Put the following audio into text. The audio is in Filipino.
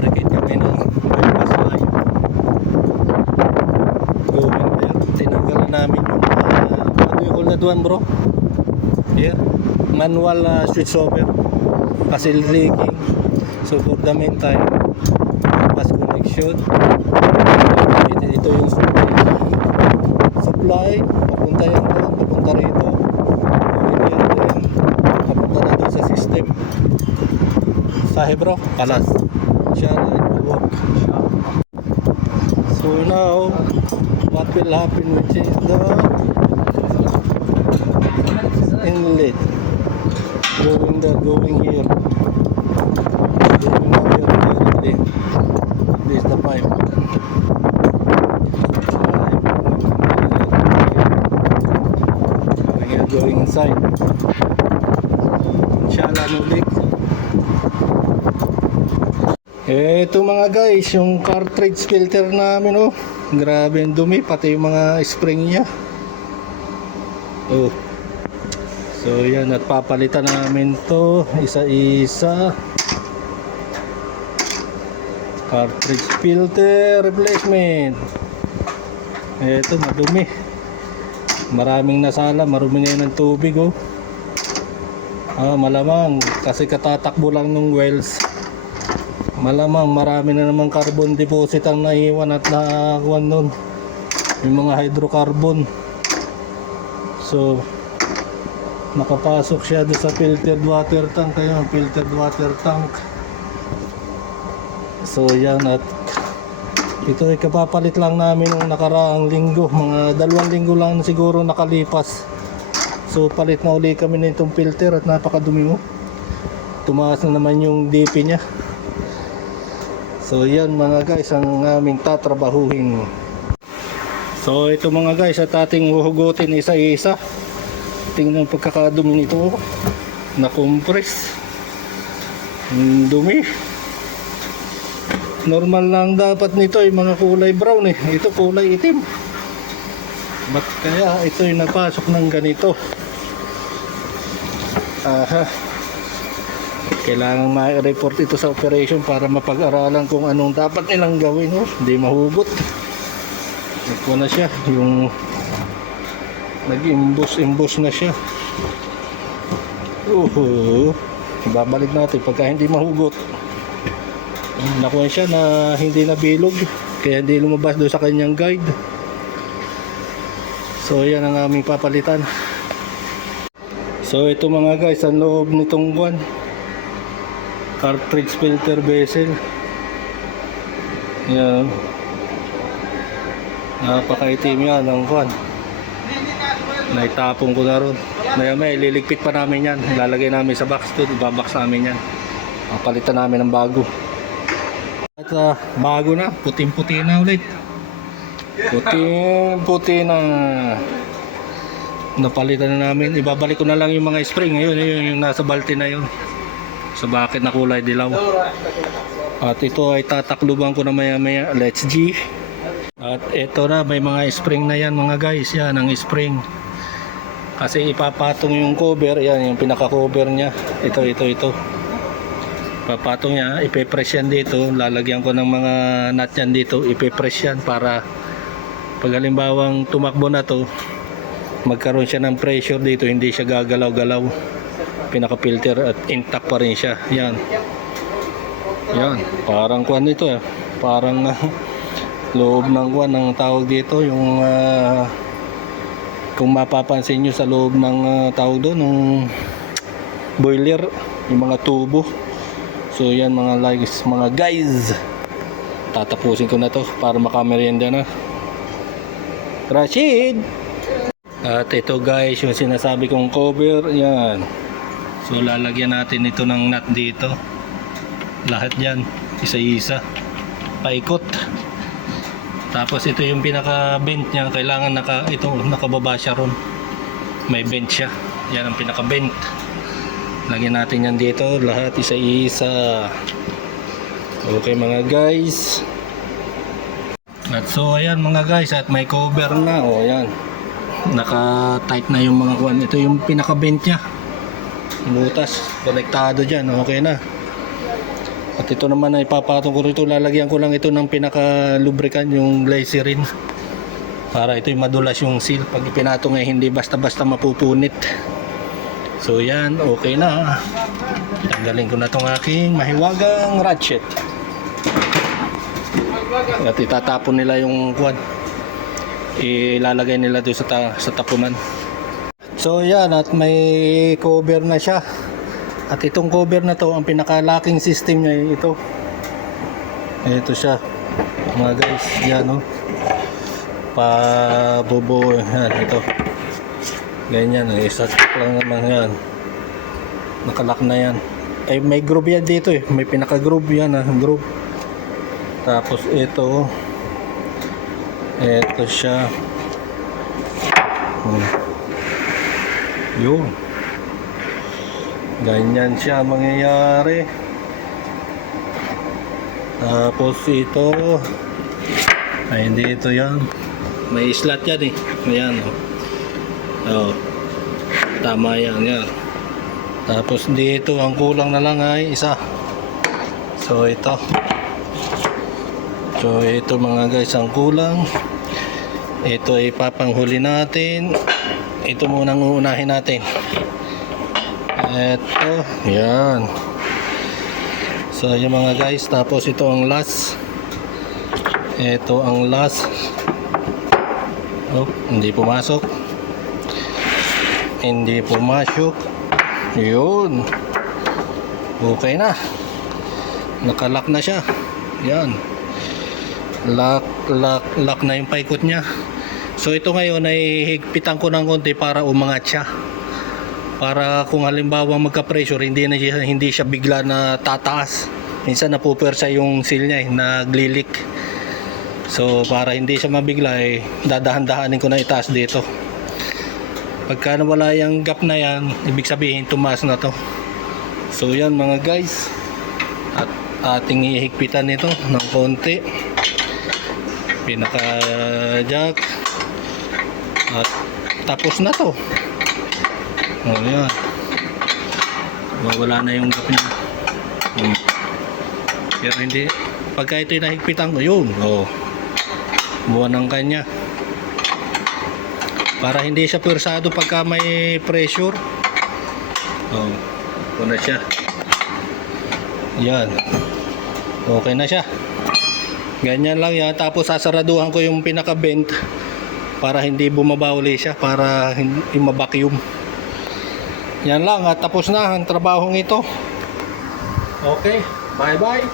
nag-fabricate kami ng bypass line. Going there, tinanggalan namin yung what do you call that one, bro? Here, manual switch over kasi leaking. So for the meantime, bypass connection. Ito yung supply, papunta yan doon, papunta rito. Then papunta na doon sa system. Sahe bro, kalas. Siya na it will work. So now, what will happen which is the inlet. Going here. Going here directly. This is the pipe. Going inside. Inshallah no leak. Ito mga guys, yung cartridge filter namin, oh. Grabe yung dumi, pati yung mga spring niya. Oh. So yan, at papalitan namin to isa-isa. Cartridge filter replacement. Ito madumi. Maraming nasala, marumi na yun ng tubig, oh. Malamang kasi katatakbo lang ng wells. Malamang marami na namang carbon deposit ang naiwan at nakakuan nun, yung mga hydrocarbon. So nakapasok siya doon sa filtered water tank. Kaya filtered water tank. So yan, at ito ay kapapalit lang namin nung nakaraang linggo, mga 2 linggo lang siguro nakalipas. So palit na uli kami nitong filter at napakadumi mo. Tumaas na naman yung DP niya. So yan mga guys ang aming tatrabahuhin. So ito mga guys at ating huhugutin isa-isa. Tingnan ang pagkakadumi nito, na compress. Dumi. Normal lang dapat nito ay mga kulay brown, eh. Ito kulay itim. Ba't kaya ito ay napasok ng ganito? Aha. Kailangan ma-report ito sa operation para mapag-aralan kung anong dapat nilang gawin, oh. Hindi mahugot. Ito na siya, yung nag-imbus na siya. Babalik natin pagka hindi mahugot. Nakuha siya na hindi nabilog, kaya hindi lumabas doon sa kanyang guide. So yan ang aming papalitan. So ito mga guys, ang loob nitong cartridge filter bezel. Yan, napakaitim yan ang naitapon ko na ron. May liligpit pa namin yan, ilalagay namin sa box doon, ibabox namin yan, papalitan namin ng bago. At bago na, puting-puti na ulit. Puting-puti na. Napalitan na namin. Ibabalik ko na lang yung mga spring. Ayun, yung nasa balti na yun. Sa bucket na kulay dilaw. At ito ay tatakluban ko na maya-maya. Let's G. At ito na, may mga spring na yan mga guys. Yan ang spring. Kasi ipapatong yung cover. Yan, yung pinaka-cover niya. Ito. Papatong niya, ipe-press yan dito, lalagyan ko ng mga nut yan dito, ipe-press yan para pag halimbawang tumakbo na to, magkaroon siya ng pressure dito, hindi siya gagalaw-galaw, pinaka-filter at intact pa rin siya. Yan, parang kuwan nito, parang loob ng kuwan ng tawag dito, yung kung mapapansin nyo sa loob ng tawag doon, ng boiler, yung mga tubo. So yan mga guys, tatapusin ko na to para makamerienda na. Rashid! At ito guys, yung sinasabi kong cover, yan. So lalagyan natin ito ng nut dito. Lahat yan, isa-isa, paikot. Tapos ito yung pinaka-bent niya, kailangan nakababa siya ron. May bent siya, yan ang pinaka-bent. Lagyan natin yan dito, lahat isa-isa. Okay mga guys. At so ayan mga guys, at may cover na. O yan, naka-tight na yung mga kuwan. Ito yung pinaka-bent nya, butas, konektado dyan, okay na. At At ito naman ay papatong ko rito. Lalagyan ko lang ito ng pinaka-lubricant, yung glycerin. Para ito'y madulas yung seal. Pag ipinatong ay hindi basta-basta mapupunit. So yan, okay na. Tanggalin ko na itong aking mahiwagang ratchet. At itatapon nila yung kwan. Ilalagay nila doon sa tapunan. So yan, at may cover na siya. At itong cover na to, ang pinaka-locking system niya ito. Ito siya. Mga guys, yan o. Pabubo yan, ito. Ganyan, isa lang naman yan. Nakalock na yan. Ay, may groove yan dito eh. May pinaka-groove yan, groove. Tapos ito siya. Yun. Ganyan siya mangyayari. Tapos ito ay hindi ito yan. May slot yan eh. Ayan oh. Tama yan. Tapos dito ang kulang na lang ay isa. So ito mga guys ang kulang. Ito ay papanghuli natin. Ito munang uunahin natin. Ito, yan. So yung mga guys, tapos ito ang last. Ito ang last. Oh, hindi pumasok. Hindi pumasok. Yun. Okay na. Nakalock na siya. Yan. Lock na yung paikot niya. So ito ngayon ay higpitan ko ng konti para umangat siya. Para kung halimbawa magka-pressure, hindi siya bigla na tataas. Minsan napupersa yung seal niya naglilik. So para hindi siya mabigla dadahan-dahanin ko na itaas dito. Pagka nawala yung gap na yan, ibig sabihin tumaas na to. So yan mga guys. At ating ihigpitan nito ng konti. Pinaka jack. At tapos na to. Yan. Wala na yung gap niya. Pero hindi. Pagka ito'y nahigpitan ko, yun. Buwan ng kanya. Para hindi siya puwersado pagka may pressure. Ito na siya. Yan. Okay na siya. Ganyan lang yan. Tapos sasaraduhan ko yung pinaka-vent para hindi bumaba uli siya. Para hindi ma-vacuum. Yan lang. At tapos na ang trabahong ito. Okay. Bye bye.